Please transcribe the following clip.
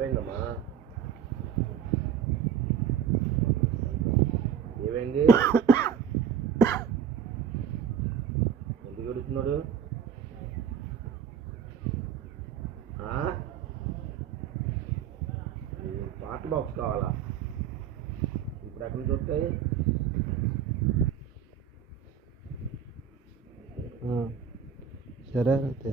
ఏమైందమ్మా? ఏమైంది? ఎందుకు అడుగుతున్నాడు? పాట బాక్స్ కావాలా? ఇప్పుడు ఎక్కడి నుంచి వస్తాయి? సరే అయితే